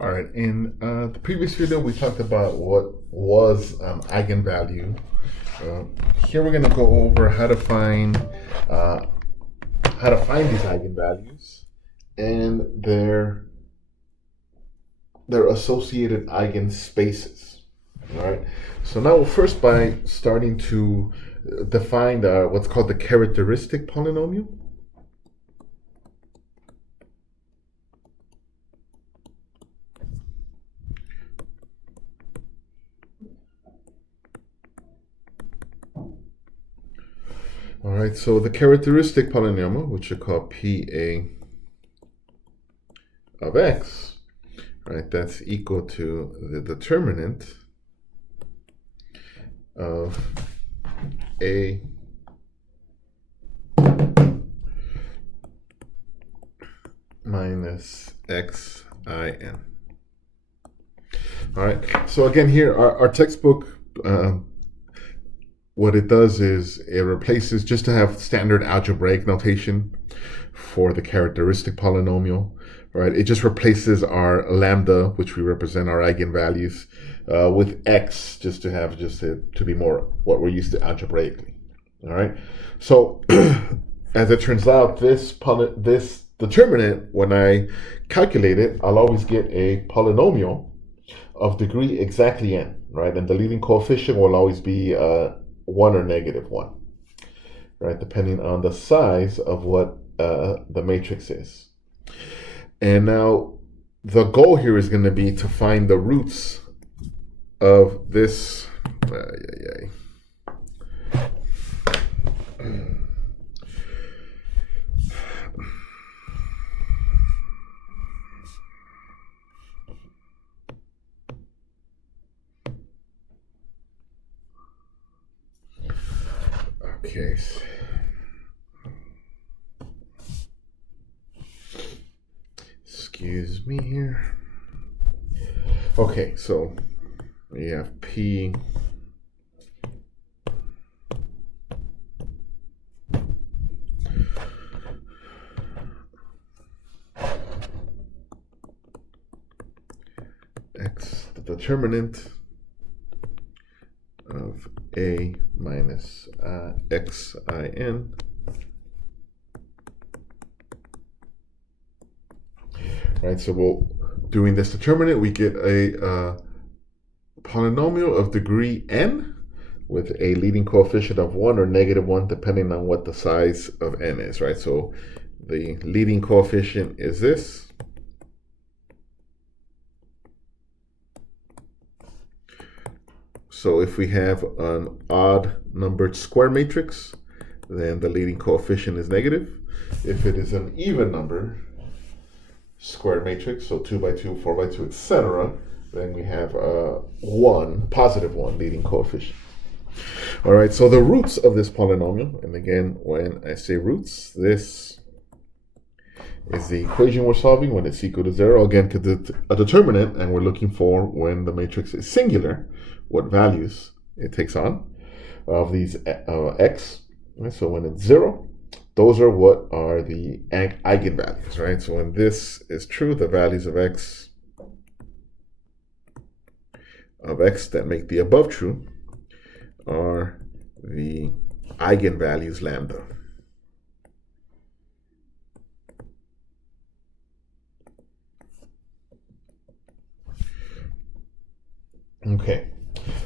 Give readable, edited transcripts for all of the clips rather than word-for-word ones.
All right, in the previous video, we talked about what was eigenvalue. Uh, Here we're going to go over uh, how to find these eigenvalues and their associated eigenspaces. All right. So now we'll first by starting to define what's called the characteristic polynomial. All right, so the characteristic polynomial, which we call PA of x, right, that's equal to the determinant of A minus xin. All right, so again here, our textbook, what it does is it replaces, just to have standard algebraic notation for the characteristic polynomial, right? It just replaces our lambda, which we represent our eigenvalues, with x, just to have to be more what we're used to algebraically. All right. So as it turns out, this determinant, when I calculate it, I'll always get a polynomial of degree exactly n, right? And the leading coefficient will always be 1 or -1, right? Depending on the size of what the matrix is. And now the goal here is going to be to find the roots of this. Okay. Excuse me here. Okay, so we have P x, the determinant of A minus xin. Right, so doing this determinant, we get a polynomial of degree n with a leading coefficient of 1 or -1, depending on what the size of n is, right? So the leading coefficient is this. So if we have an odd numbered square matrix, then the leading coefficient is negative. If it is an even number square matrix, so 2 by 2, 4 by 2, etc., then we have a positive 1 leading coefficient. All right, so the roots of this polynomial, and again, when I say roots, this is the equation we're solving when it's equal to 0. Again, a determinant, and we're looking for when the matrix is singular, what values it takes on of these x. Right? So when it's 0, those are what are the eigenvalues, right? So when this is true, the values of x that make the above true are the eigenvalues lambda. Okay,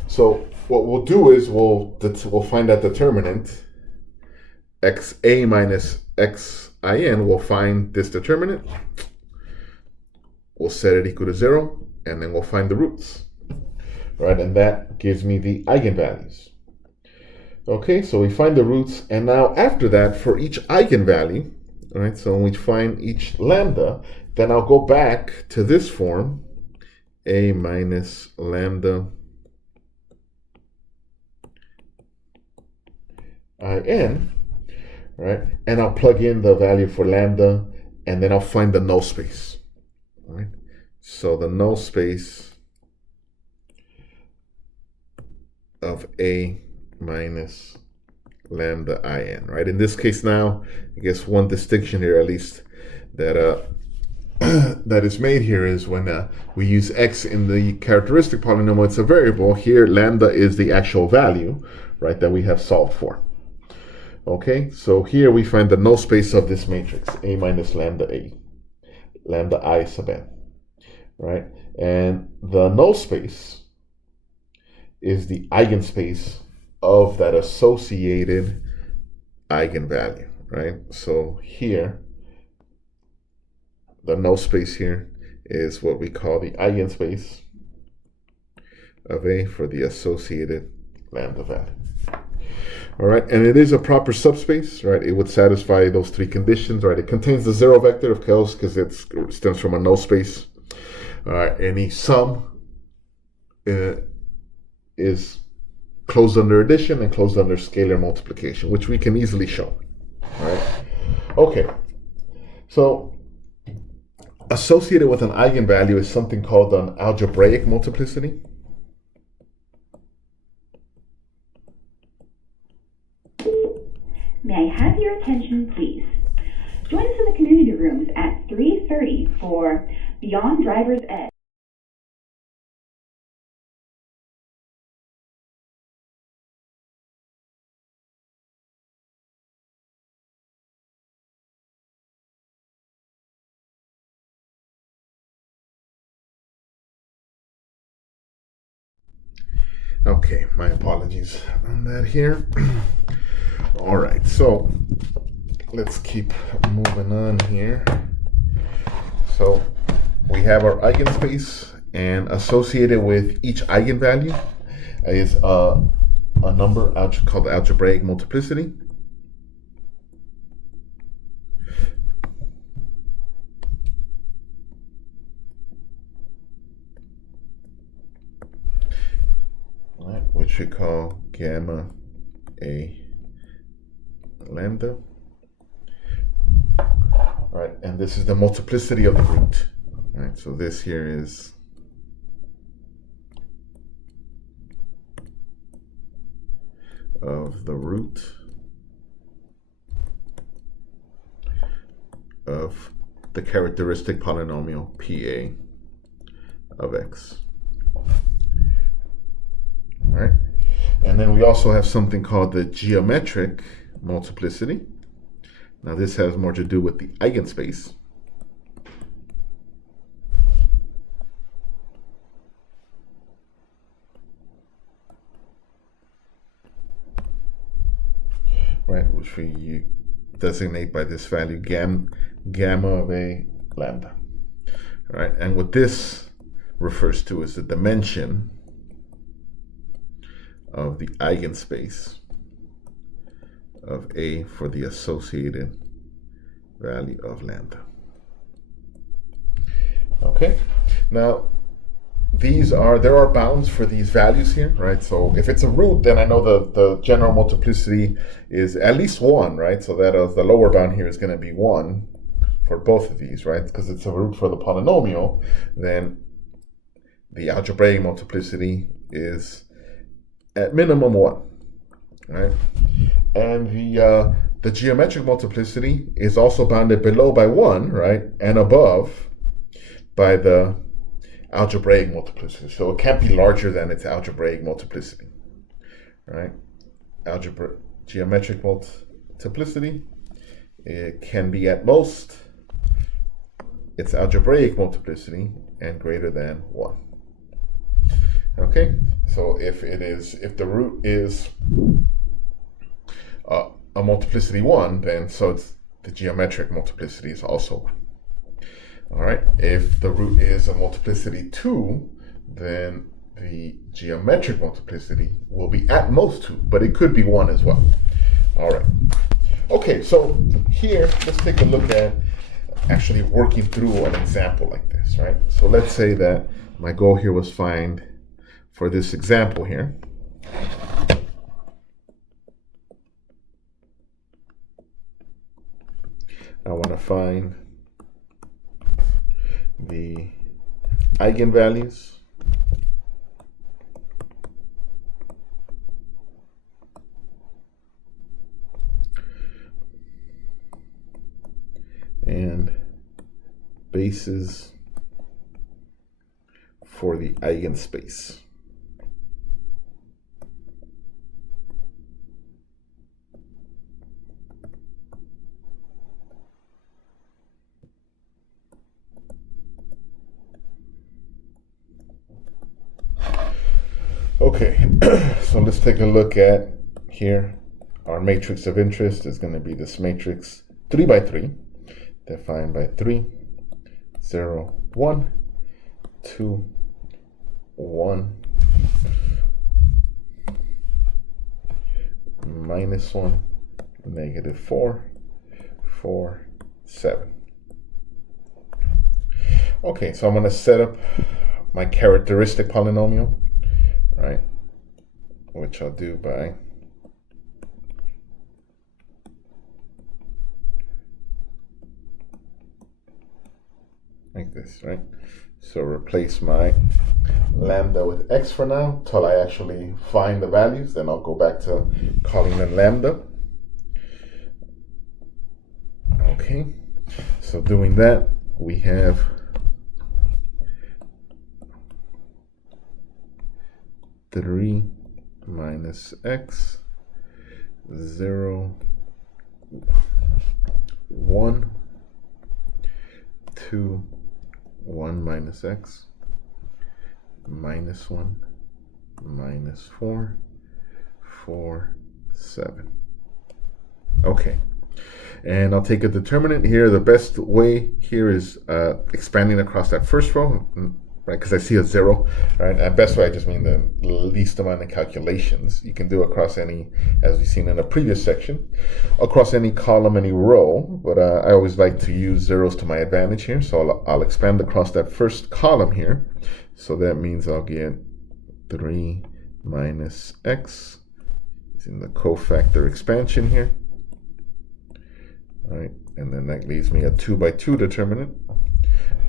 so what we'll do is we'll find that determinant xa minus xin. We'll find this determinant. We'll set it equal to 0, and then we'll find the roots. Right, and that gives me the eigenvalues. Okay, so we find the roots, and now after that, for each eigenvalue, all right, so when we find each lambda, then I'll go back to this form, a minus lambda in, right? And I'll plug in the value for lambda, and then I'll find the null space. All right? So the null space of A minus lambda in, right? In this case now, I guess one distinction here at least, that that is made here is when we use x in the characteristic polynomial, it's a variable. Here, lambda is the actual value, right, that we have solved for. Okay, so here we find the null space of this matrix, A minus lambda A, lambda I sub n, right? And the null space is the eigenspace of that associated eigenvalue, right? So here, the null space here is what we call the eigenspace of A for the associated lambda value. All right, and it is a proper subspace, right? It would satisfy those three conditions, right? It contains the zero vector, of course, because it stems from a null space. Any sum is closed under addition and closed under scalar multiplication, which we can easily show. All right. Okay. So associated with an eigenvalue is something called an algebraic multiplicity. May I have your attention, please? Join us in the community rooms at 3:30 for Beyond Driver's Ed. Okay, my apologies on that here. All right, so let's keep moving on here. So we have our eigenspace, and associated with each eigenvalue is a number called algebraic multiplicity. Right, which we call gamma A lambda. All right, and this is the multiplicity of the root. All right, so this here is of the root of the characteristic polynomial PA of x. All right, and then we also have something called the geometric multiplicity. Now this has more to do with the eigenspace. Right, which we designate by this value gamma of A lambda. All right, and what this refers to is the dimension of the eigenspace of A for the associated value of lambda. Okay, now there are bounds for these values here, right? So if it's a root, then I know the general multiplicity is at least 1, right? So that the lower bound here is going to be 1 for both of these, right? Because it's a root for the polynomial, then the algebraic multiplicity is at minimum 1, right? And the geometric multiplicity is also bounded below by 1, right? And above by the algebraic multiplicity. So it can't be larger than its algebraic multiplicity, right? Geometric multiplicity, it can be at most its algebraic multiplicity and greater than 1. Okay, so if the root is a multiplicity 1, then so it's the geometric multiplicity is also 1. All right, if the root is a multiplicity 2, then the geometric multiplicity will be at most 2, but it could be 1 as well. All right. Okay, so here, let's take a look at actually working through an example like this, right? So let's say that my goal here was find, for this example here, I want to find the eigenvalues and basis for the eigenspace. Okay, so let's take a look at here. Our matrix of interest is going to be this matrix 3 by 3, defined by 3, 0, 1, 2, 1, minus 1, negative 4, 4, 7. Okay, so I'm going to set up my characteristic polynomial, right, which I'll do by like this, right? So replace my lambda with x for now till I actually find the values. Then I'll go back to calling them lambda. Okay, so doing that, we have three minus x, 0, 1, 2, 1 minus x, minus 1, minus 4, 4, 7. Okay, and I'll take a determinant here. The best way here is expanding across that first row, right? Because I see a 0, right? At best way, I just mean the least amount of calculations you can do across any, as we've seen in a previous section, across any column, any row. But I always like to use zeros to my advantage here. So I'll expand across that first column here. So that means I'll get 3 minus x. It's in the cofactor expansion here. All right, and then that leaves me a 2 by 2 determinant,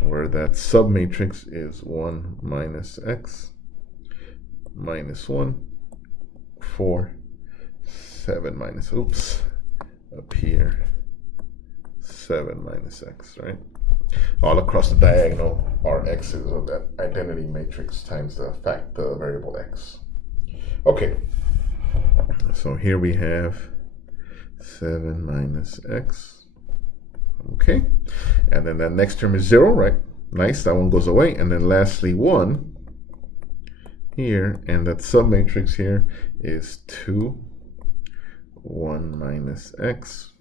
where that submatrix is 1 minus x, minus 1, 4, 7 minus, oops, up here, 7 minus x, right? All across the diagonal are x's of that identity matrix times the variable x. Okay, so here we have 7 minus x. Okay, and then that next term is 0, right? Nice, that one goes away. And then lastly 1 here, and that submatrix here is 2, 1 minus x,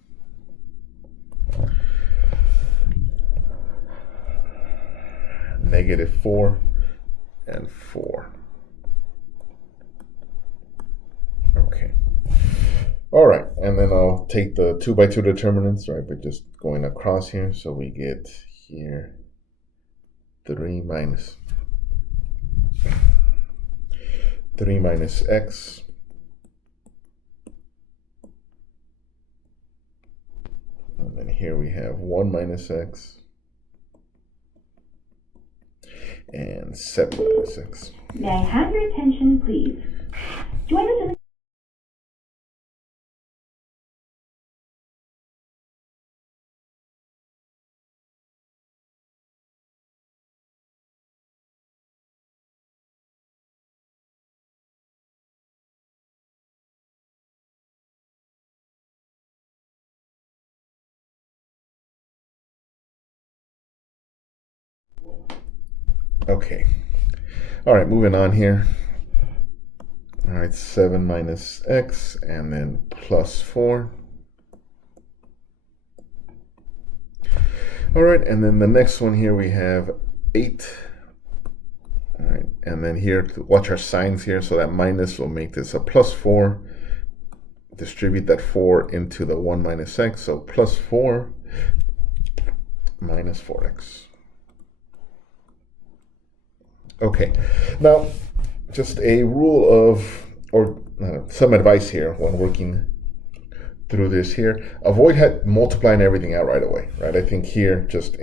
negative 4, and 4. Okay. All right, and then I'll take the 2 by 2 determinants, right, by just going across here. So we get here 3 minus x, and then here we have 1 minus x, and 7 minus x. May I have your attention, please? Join us in the Okay. All right, moving on here. All right, 7 minus x, and then plus 4. All right, and then the next one here we have 8. All right, and then here, watch our signs here. So that minus will make this a plus 4. Distribute that 4 into the 1 minus x, so plus 4 minus 4x. Okay, now just a rule of, or some advice here when working through this here, avoid multiplying everything out right away, right? I think here, just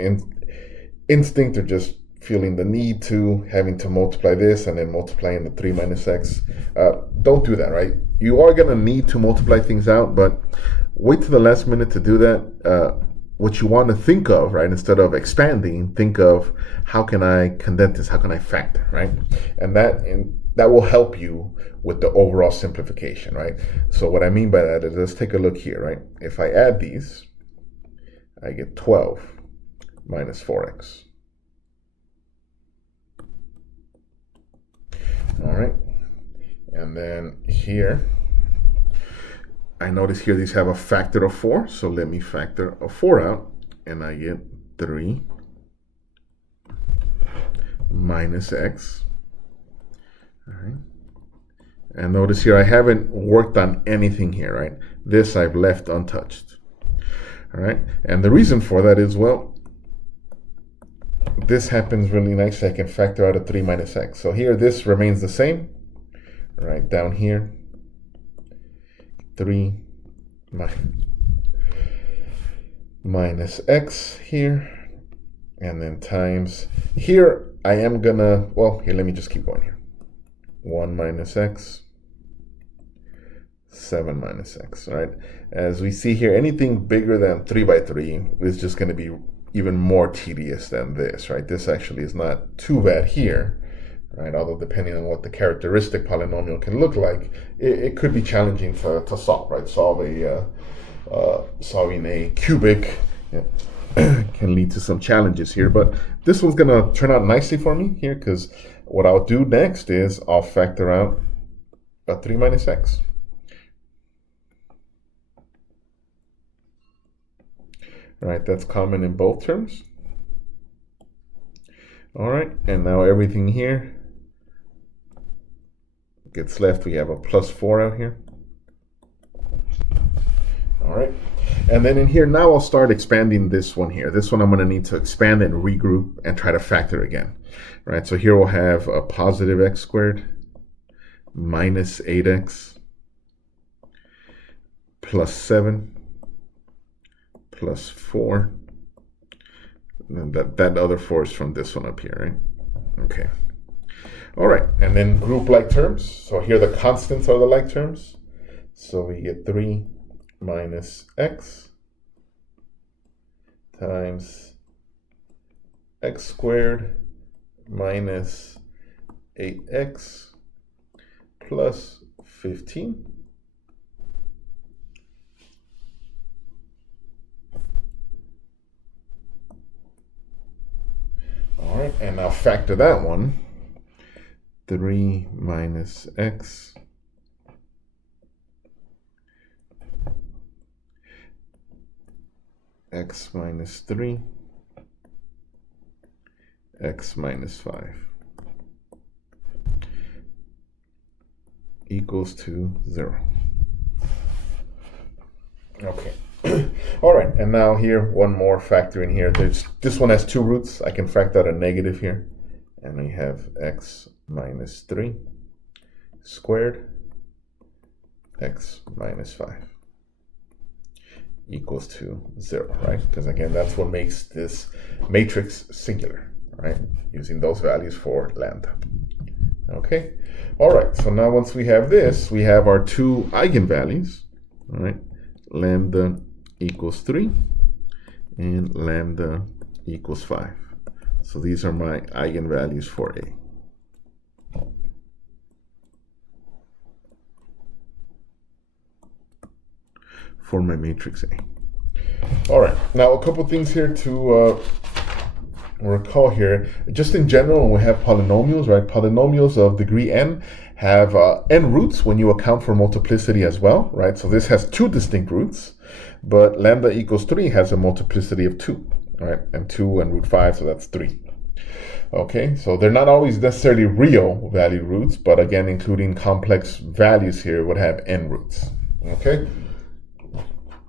instinct or just feeling the need to having to multiply this and then multiplying the 3 minus x. Don't do that, right? You are going to need to multiply things out, but wait till the last minute to do that. what you want to think of, right, instead of expanding, think of how can I condense this, how can I factor, right? And that will help you with the overall simplification, right? So what I mean by that is, let's take a look here, right? If I add these, I get 12 minus 4x. All right. And then here, I notice here these have a factor of 4, so let me factor a 4 out, and I get 3 minus x. All right. And notice here I haven't worked on anything here, right? This I've left untouched. All right. And the reason for that is, well, this happens really nice. I can factor out a 3 minus x. So here this remains the same. All right, down here, 3 minus x here, and then times here. I am gonna, well, here, let me just keep going here. 1 minus x, 7 minus x. All right, as we see here, anything bigger than 3 by 3 is just going to be even more tedious than this, right? This actually is not too bad here, right? Although depending on what the characteristic polynomial can look like, it could be challenging to solve, right? Solving a cubic can lead to some challenges here, but this one's gonna turn out nicely for me here, because what I'll do next is I'll factor out a 3 minus x. All right, that's common in both terms. All right, and now everything here gets left. We have a plus 4 out here. All right, and then in here now I'll start expanding this one here. This one I'm going to need to expand and regroup and try to factor again. All right, so here we'll have a positive x squared minus 8x plus 7 plus 4. And that other 4 is from this one up here, right? Okay. All right, and then group like terms. So here the constants are the like terms. So we get 3 minus x times x squared minus 8x plus 15. All right, and now factor that one. 3 minus x x minus 3 x minus 5 equals to 0. Okay. All right, and now here, one more factor in here. This one has 2 roots. I can factor out a negative here. And we have x minus 3 squared x minus 5 equals to 0, right? Because again, that's what makes this matrix singular, right? Using those values for lambda. Okay, all right, so now once we have this, we have our 2 eigenvalues, all right? Lambda equals 3 and lambda equals 5. So these are my eigenvalues for A. For my matrix A. All right, now a couple things here to recall here. Just in general, when we have polynomials, right? Polynomials of degree n have n roots when you account for multiplicity as well, right? So this has 2 distinct roots, but lambda equals 3 has a multiplicity of 2, right? And 2 and root 5, so that's 3. Okay, so they're not always necessarily real value roots, but again, including complex values here would have n roots. Okay,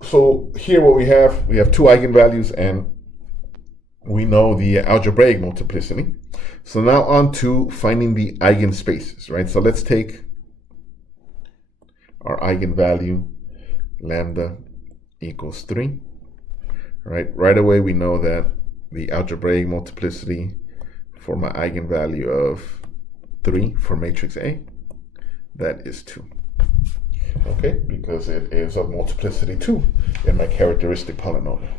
so here what we have 2 eigenvalues, and we know the algebraic multiplicity. So now on to finding the eigenspaces, right? So let's take our eigenvalue lambda equals 3. Right away we know that the algebraic multiplicity for my eigenvalue of 3 for matrix A, that is 2. Okay, because it is of multiplicity 2 in my characteristic polynomial.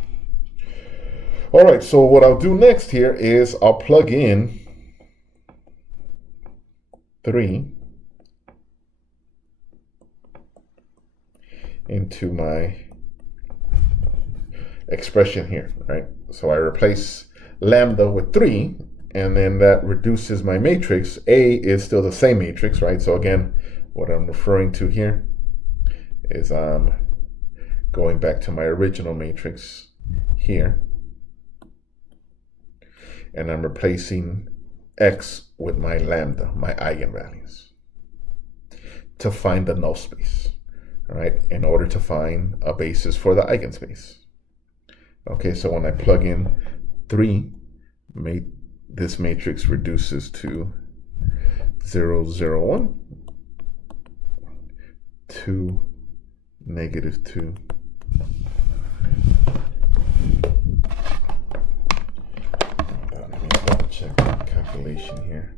All right, so what I'll do next here is I'll plug in 3 into my expression here, right? So I replace lambda with 3, and then that reduces my matrix. A is still the same matrix, right? So again, what I'm referring to here is I'm going back to my original matrix here, and I'm replacing x with my lambda, my eigenvalues, to find the null space, all right, in order to find a basis for the eigenspace. Okay, so when I plug in 3, this matrix reduces to 0, 0, 1, 2, negative 2, let me double check the calculation here.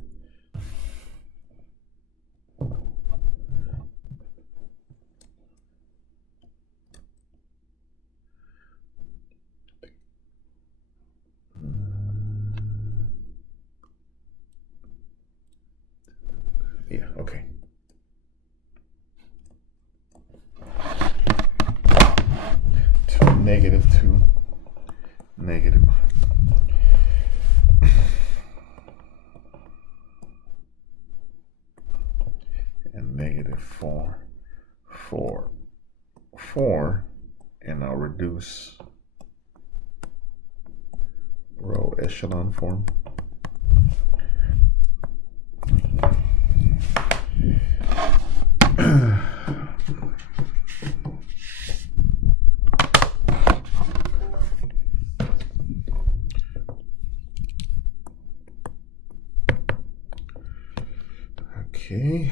Yeah, okay. Negative 2, negative. And negative 4, 4, 4, and I'll reduce row echelon form. Okay.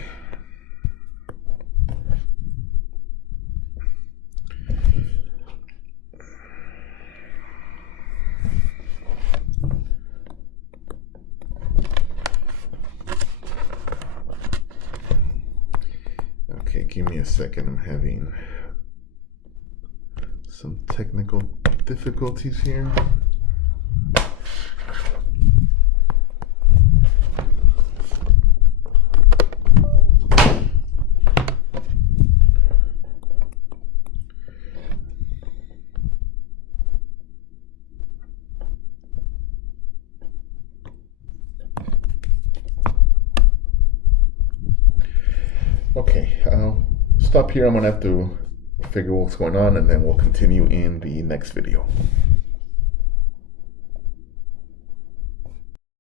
Okay, give me a second. I'm having some technical difficulties here. Okay, I'll stop here. I'm gonna have to figure what's going on, and then we'll continue in the next video.